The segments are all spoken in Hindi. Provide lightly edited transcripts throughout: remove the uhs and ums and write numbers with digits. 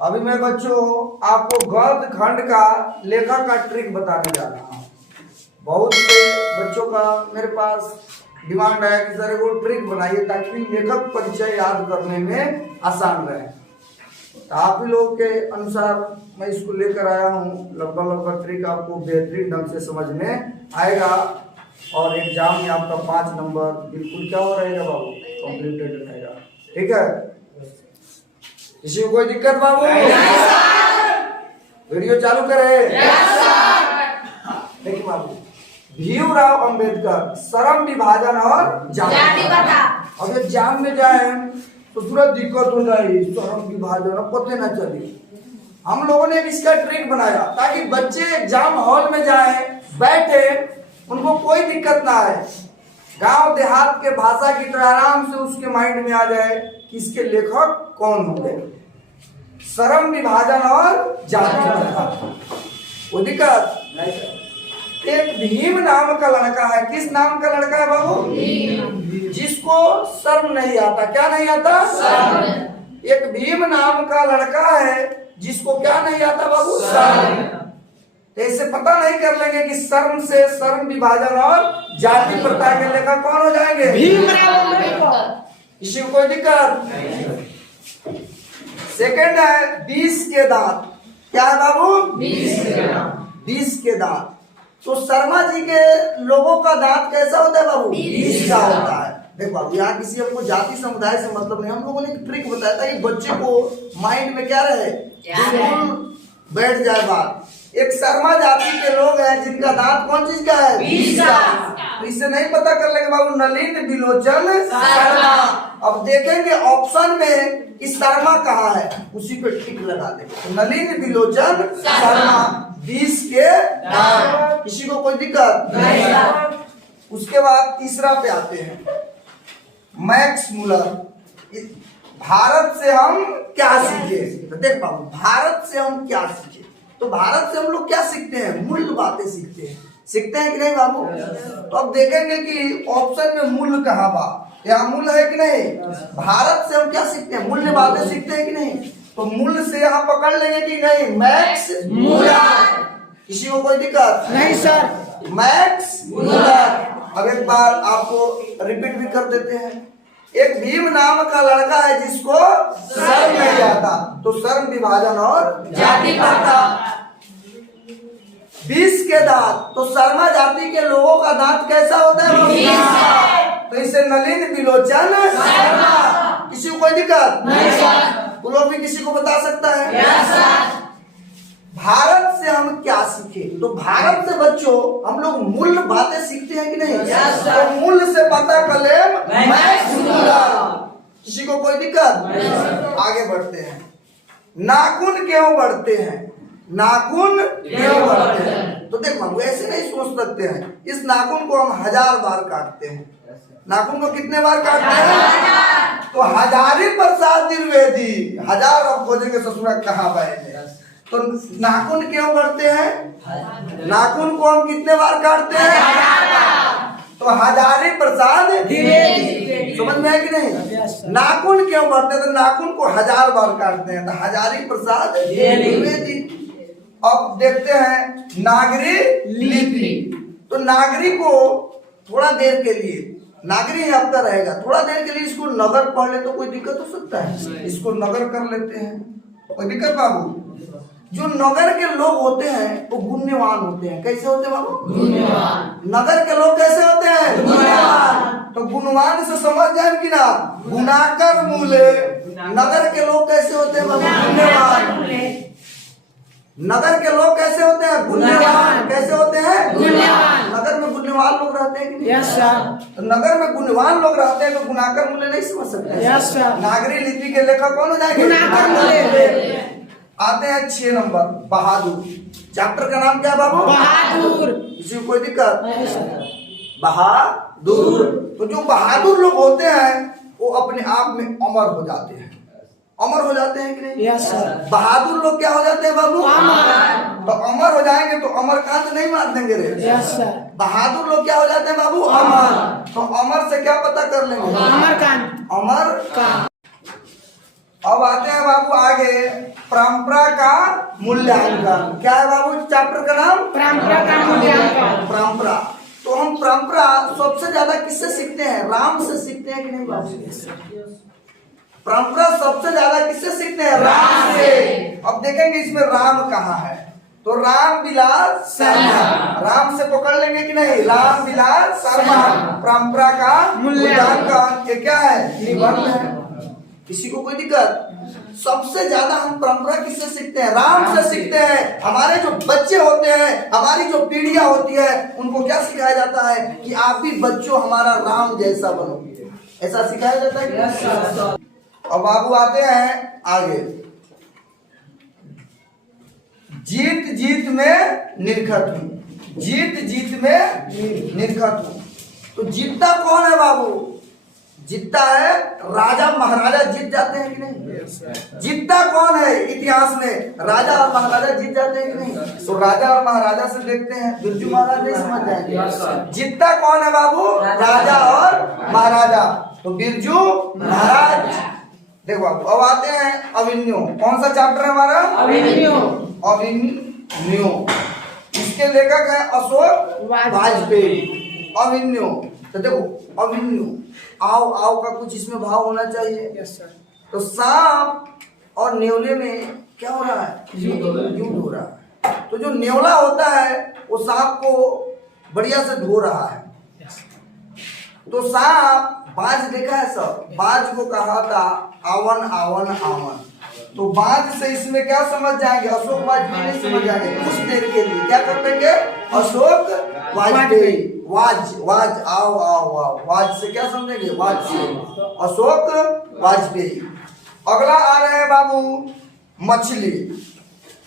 अभी मैं बच्चों आपको गद्य खंड का लेखक का ट्रिक बताने जा रहा हूँ। बहुत से बच्चों का मेरे पास डिमांड है कि सर वो ट्रिक बनाइए ताकि लेखक परिचय याद करने में आसान रहे। तो आप ही लोग के अनुसार मैं इसको लेकर आया हूँ। लगभग ट्रिक आपको बेहतरीन ढंग से समझ में आएगा और एग्जाम में आपका 5 नंबर बिल्कुल क्या हो रहेगा बाबू, कंप्लीटेड रहेगा। ठीक है, किसी को कोई दिक्कत बाबू? वीडियो चालू करे। देखिए बाबू, भीमराव अंबेडकर श्रम विभाजन और जाति प्रथा। अब एग्जाम में जाए तो तुरंत दिक्कत हो जाए, श्रम विभाजन अब पते न चले। हम लोगों ने इसका ट्रिक बनाया ताकि बच्चे एग्जाम हॉल में जाए, बैठे, उनको कोई दिक्कत ना आए। गांव देहात के भाषा की तरह आराम से उसके माइंड में आ जाए कि इसके लेखक कौन होंगे। श्रम विभाजन और जाति प्रथा, वो दिक्कत। एक भीम नाम का लड़का है। किस नाम का लड़का है बाबू? जिसको शर्म नहीं आता। क्या नहीं आता? शर्म। एक भीम नाम का लड़का है जिसको क्या नहीं आता बाबू? शर्म। तो इससे पता नहीं कर लेंगे कि शर्म से श्रम विभाजन और जाति प्रथा के लेखक कौन हो जाएंगे? भीमराव अंबेडकर। इसी को कोई दिक्कत? सेकंड है 20 के दांत। क्या है बाबू? 20 के दांत। तो शर्मा जी के लोगों का दांत कैसा होता है बाबू? 20 का होता है। देखो बाबू, यहाँ किसी आपको जाति समुदाय से मतलब नहीं। हम लोगों ने एक ट्रिक बताया था कि बच्चे को माइंड में क्या रहे, बैठ जाए बात। एक शर्मा जाति के लोग हैं जिनका दांत कौन चीज का है? 20 का। तो इससे नहीं पता कर लेंगे बाबू नलिन बिलोचन शर्मा। अब देखेंगे ऑप्शन में कि शर्मा कहाँ है, उसी पे टिक लगा देंगे। नलिन बिलोचन शर्मा 20 के दांत। किसी को कोई दिक्कत नहीं? उसके बाद तीसरा पे आते हैं, मैक्स मुलर। भारत से हम क्या सीखे? तो देख बाबू, भारत से हम क्या सीखे? तो भारत से हम लोग क्या सीखते हैं? मूल्य बातें सीखते हैं। सीखते हैं कि नहीं बाबू? तो अब देखेंगे कि ऑप्शन में मूल्य कहाँ बा, यहाँ मूल्य है कि नहीं? भारत से हम क्या सीखते हैं? मूल्य बातें सीखते हैं कि नहीं? तो मूल्य से यहाँ पकड़ लेंगे कि नहीं? Max Muller. किसी को कोई दिक्कत नहीं सर? Max Muller. अब एक बार आपको रिपीट भी कर देते हैं। एक भीम नाम का लड़का है जिसको शर्म नहीं आता, तो श्रम विभाजन और जाति प्रथा। 20 के दांत, तो शर्मा जाति के लोगों का दांत कैसा होता है? 20। तो इसे नलिन बिलोचन शर्मा। किसी को कोई दिक्कत नहीं सर? वो लोग भी किसी को बता सकता है? Yes sir. भारत से हम क्या सीखे? तो भारत से बच्चों हम लोग मूल्य बातें सीखते हैं कि नहीं? yes, तो मूल्य से पता कर ले मैक्स मुलर। किसी को कोई दिक्कत? yes, आगे बढ़ते हैं। नाखून क्यों बढ़ते हैं? नाखून क्यों बढ़ते हैं? तो देखो हम ऐसे नहीं सोच सकते हैं। इस नाखून को हम 1000 बार काटते हैं। नाखून को कितने बार काटते हैं? तो हजारी प्रसाद द्विवेदी। 1000 अब खोजेंगे ससुरा कहाँ पाएंगे। तो नाखून क्यों बढ़ते हैं? नाखून को हम कितने बार काटते हैं? तो हजारी प्रसाद द्विवेदी। समझ में है कि नहीं? नाखून क्यों बढ़ते हैं? तो नाखून को 1000 बार काटते हैं, तो हजारी प्रसाद द्विवेदी। अब देखते हैं नागरी लिपि। तो नागरी को थोड़ा देर के लिए, नागरी आपका रहेगा, थोड़ा देर के लिए इसको नगर पढ़ ले तो कोई दिक्कत हो सकता है? इसको नगर कर लेते हैं, कोई दिक्कत बाबू? जो नगर के लोग होते हैं वो गुण्यवान होते हैं। कैसे होते हैं बाबू? गुण्यवान। नगर के लोग कैसे होते हैं? गुण्यवान। तो गुणवान से समझ जाए कि ना, गुणाकर मूले। नगर के लोग कैसे होते हैं बाबू? गुण्यवान। नगर के लोग कैसे होते हैं? गुण्यवान। कैसे होते हैं? गुण्यवान। नगर में गुण्यवान लोग रहते हैं कि नहीं? Yes sir. तो नगर में गुणवान लोग रहते हैं तो गुणाकर मूल्य नहीं समझ सकते? Yes sir. नागरी लिपि के लेखक कौन हो जाएंगे? गुणाकर मूल्य। आते हैं 6 नंबर, बहादुर। चैप्टर का नाम क्या है बाबू? बहादुर। किसी को कोई दिक्कत? बहादुर। तो जो बहादुर लोग होते हैं वो अपने आप में अमर हो जाते हैं। अमर हो जाते हैं कि नहीं? Yes sir. बहादुर लोग क्या हो जाते हैं बाबू? अमर। तो अमर हो जाएंगे तो अमरकांत नहीं मार देंगे रे? Yes sir. बहादुर लोग क्या हो जाते हैं बाबू? अमर। तो अमर से क्या पता कर लेंगे? अमरकांत। अमरकांत। अब आते हैं बाबू आगे, परंपरा का मूल्यांकन। क्या है बाबू चैप्टर का नाम? परंपरा का मूल्यांकन। परंपरा। तो हम परंपरा सबसे ज्यादा किससे सीखते हैं? राम से सीखते हैं कि नहीं बाबू? परंपरा सबसे ज्यादा किससे सीखते हैं? राम से। अब देखेंगे इसमें राम कहाँ है, तो राम विलास शर्मा, राम से पकड़ लेंगे कि नहीं? राम विलास शर्मा परंपरा का मूल्यांकन। ये क्या है? निबंध है। किसी को कोई दिक्कत? सबसे ज्यादा हम परंपरा किससे सीखते हैं? राम से सीखते हैं। हमारे जो बच्चे होते हैं, हमारी जो पीढ़ियां होती है, उनको क्या सिखाया जाता है कि आप भी बच्चों हमारा राम जैसा बनो, ऐसा सिखाया जाता है। अब बाबू आते हैं आगे, जीत जीत में निरखत हूं, जीत जीत में निरखत हूं। तो जीतता कौन है बाबू? जीतता है राजा महाराजा जीत जाते हैं कि नहीं? जीतता कौन है इतिहास में? राजा और महाराजा जीत जाते हैं कि नहीं? तो राजा और महाराजा से देखते हैं, बिरजू महाराज नहीं समझ जाएंगे। जीतता कौन है बाबू? राजा और महाराजा। तो बिरजू महाराज। देखो बाबू अब आते हैं अभिन्यो। कौन सा चैप्टर है हमारा? अभिन्यो। अभिन्यो। इसके लेखक है अशोक वाजपेयी। अभिन्यो। तो देखो अभिन्यो, आओ आओ का कुछ इसमें भाव होना चाहिए। Yes sir. तो सांप और नेवले में क्या हो रहा है? युद्ध हो रहा है। तो जो नेवला होता है वो सांप को बढ़िया से धो रहा है। तो सांप, बाज देखा है सब, बाज को कहा था आवन आवन आवन। तो बाज से इसमें क्या समझ जाएंगे? अशोक वाजपेयी नहीं समझ जाएंगे। कुछ देर के लिए क्या कर देंगे? अशोक वाजपेयी। वाज वाज आओ आओ आओ, वाज से क्या समझेंगे? वाज से अशोक वाजपेयी। अगला आ रहे हैं बाबू मछली।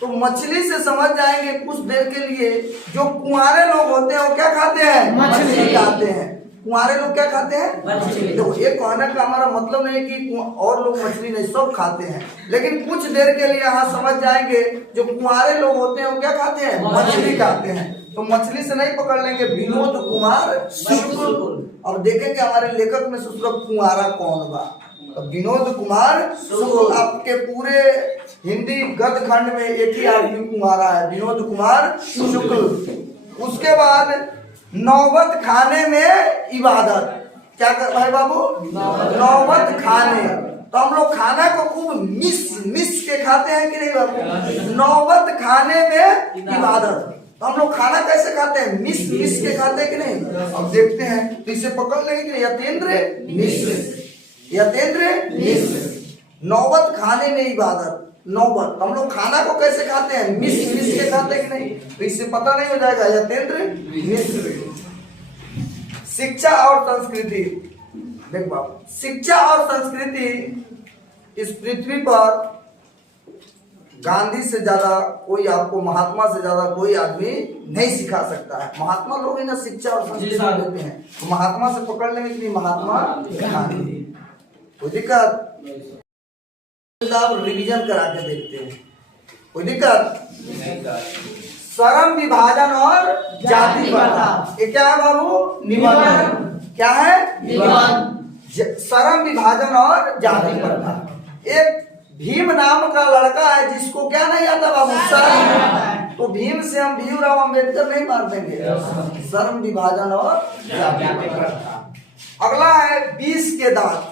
तो मछली से समझ जाएंगे कुछ देर के लिए। जो कुंवारे लोग होते हैं वो क्या खाते हैं? मछली खाते हैं। कुंवारे लोग क्या खाते हैं? मछली। देखो ये कहने का हमारा मतलब नहीं कि और लोग मछली नहीं, सब खाते हैं, लेकिन कुछ देर के लिए यहाँ समझ जाएंगे जो कुंवारे लोग होते हैं वो क्या खाते हैं? मछली खाते हैं। तो मछली से नहीं पकड़ लेंगे विनोद कुमार शुक्ल। अब देखेंगे हमारे लेखक में से कुंवारा कौन बा। तो विनोद कुमार शुक्ल। आपके पूरे हिंदी गद्य खंड में एक ही आदमी कुंवारा है, विनोद कुमार शुक्ल। उसके बाद नौबत खाने में इबादत। क्या कर भाई बाबू? नौबत खाने। तो हम लोग खाना को खूब मिस के खाते हैं कि नहीं बाबू? नौबत खाने में इबादत। तो हम लोग खाना कैसे खाते हैं? मिस के खाते हैं कि नहीं? अब देखते हैं। तो इसे पकड़ लेंगे कि नहीं? यतेंद्र मिश्र, यतेंद्र मिश्र। नौबत खाने में इबादत। नौबत हम लोग खाना को कैसे खाते हैं? मिस के खाते हैं कि नहीं? तो इससे पता नहीं हो जाएगा। यतेंद्र मिश्र। शिक्षा और संस्कृति। देख बाबू, शिक्षा और संस्कृति इस पृथ्वी पर गांधी से ज्यादा कोई, आपको महात्मा से ज्यादा कोई आदमी नहीं सिखा सकता है। महात्मा लोग ही ना शिक्षा और संस्कृति देते हैं। तो महात्मा से पकड़ लेंगे कि नहीं? महात्मा गांधी। कोई दिक्कत? रिवीजन करा के देखते हैं, कोई दिक्कत? श्रम विभाजन और जाति प्रथा। ये क्या है बाबू? निबंध। क्या है? निबंध। श्रम विभाजन और जाति प्रथा। एक भीम नाम का लड़का है जिसको क्या नहीं आता बाबू? शर्म। तो भीम से हम भीमराव अंबेडकर नहीं मार देंगे। श्रम विभाजन और जाति प्रथा। अगला है 20 के दांत।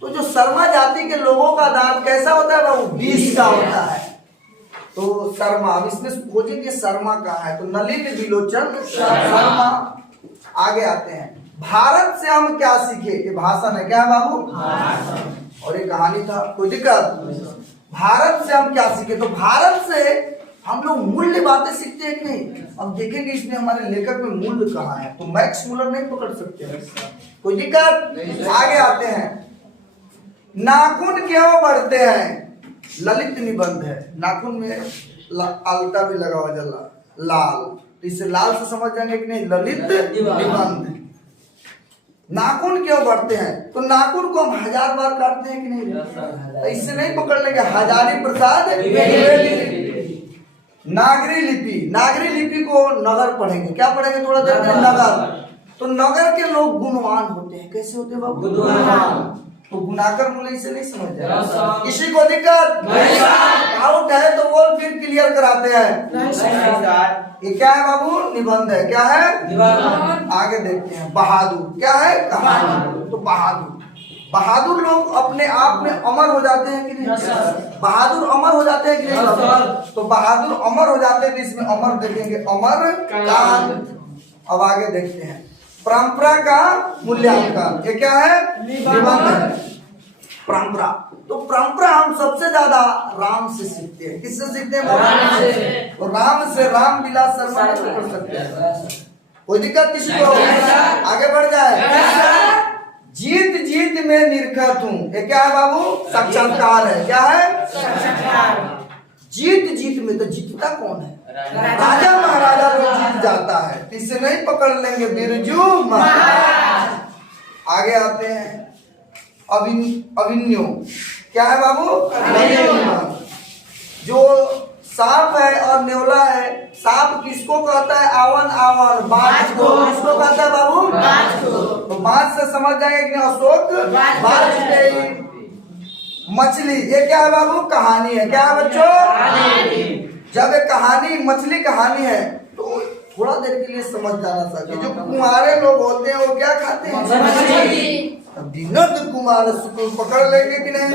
तो जो शर्मा जाति के लोगों का दांत कैसा होता है बाबू? 20 का होता है। तो शर्मा, अब इसमें खोजिए कि शर्मा कहाँ है? तो नलिन विलोचन शर्मा। आगे आते हैं, भारत से हम क्या सीखे? कि भाषण है। क्या है बाबू? और एक कहानी था। कोई दिक्कत? भारत से हम क्या सीखे? तो भारत से हम लोग मूल्य बातें सीखते हैं कि नहीं? अब देखेंगे इसमें हमारे लेखक में मूल्य कहाँ है। तो मैक्स मूलर नहीं पकड़ सकते। कोई दिक्कत? आगे आते हैं, नाखून क्यों बढ़ते हैं? ललित निबंध है। नाखून में आल्टा भी लगा हुआ जला लाल, तो इससे लाल से समझ जाएंगे कि नहीं? ललित निबंध। नाखून क्यों बढ़ते हैं? तो नाखून को हम 1000 बार काटते हैं कि नहीं? तो इससे नहीं पकड़ लेंगे। हजारी प्रसाद द्विवेदी। नागरी लिपि। नागरी लिपि को नगर पढ़ेंगे। क्या पढ़ेंगे थोड़ा देर में? नगर। तो नगर के लोग गुणवान होते हैं। कैसे होते हैं बाबू? गुणवान। तो तो गुणाकर मूल्य इसे नहीं समझ Yes, जाए। sir. किसी को दिक्कत नहीं, sir. डाउट है तो वो फिर क्लियर कराते हैं। नहीं सर। ये क्या है बाबू? निबंध है। क्या है? निबंध। आगे देखते हैं। बहादुर क्या है? कहानी। तो बहादुर लोग अपने आप में अमर हो जाते हैं कि नहीं? Yes, sir. बहादुर अमर हो जाते हैं कि नहीं? Yes, sir. तो बहादुर अमर हो जाते हैं तो इसमें अमर देखेंगे, अमर कांड। अब आगे देखते हैं परंपरा का मूल्यांकन। ये क्या है? निबंध है। परंपरा, तो परंपरा हम सबसे ज्यादा राम से सीखते हैं। किससे सीखते हैं? राम से। तो राम से रामविलास शर्मा नहीं पढ़ सकते हैं। कोई दिक्कत किसी को? आगे बढ़ जाए। जीत में निरखत हूँ। ये क्या है बाबू? साक्षात्कार है। क्या है? जीत में तो जीतता कौन है? राजा महाराजा को जीत जाता है, तो इसे नहीं पकड़ लेंगे बिरजू महाराज। आगे आते हैं अभिन्यो। क्या है बाबू? जो सांप है और नेवला है। सांप किसको कहता है? आवन बाज को। किसको कहता है बाबू? तो बाज से समझ जाएंगे कि अशोक बाज गई। मछली, ये क्या है बाबू? कहानी है। क्या है बच्चों? जब एक कहानी, मछली कहानी है, तो थोड़ा देर के लिए समझ जाना चाहिए। जो कुमारे लोग होते हैं वो क्या खाते हैं? दिनक कुमार पकड़ लेंगे कि नहीं?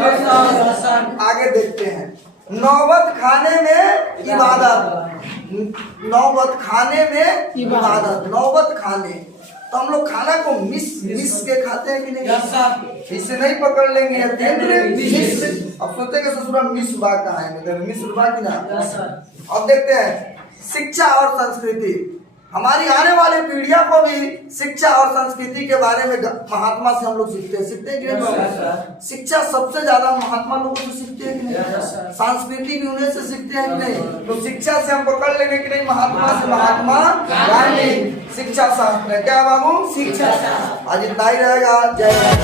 आगे देखते हैं नौबत खाने में इबादत। नौबत खाने में इबादत। नौबत खाने, तो हम लोग खाना को मिस के खाते हैं कि नहीं? इसे नहीं पकड़ लेंगे। अब सोचते कि ससुरा मिस बा कहाँ है? मिस बा की ना। अब देखते हैं शिक्षा और संस्कृति। हमारी आने वाली पीढ़ियों को भी शिक्षा और संस्कृति के बारे में महात्मा से हम लोग सीखते हैं कि नहीं? शिक्षा सबसे ज्यादा महात्मा लोगों से सीखते हैं कि नहीं? संस्कृति भी उन्हें से सीखते हैं कि नहीं? तो शिक्षा से हम पकड़ लेंगे कि नहीं? महात्मा से महात्मा गांधी। शिक्षा शास्त्र है। क्या बाबू? शिक्षा। आज इतना ही रहेगा। जय हिंद।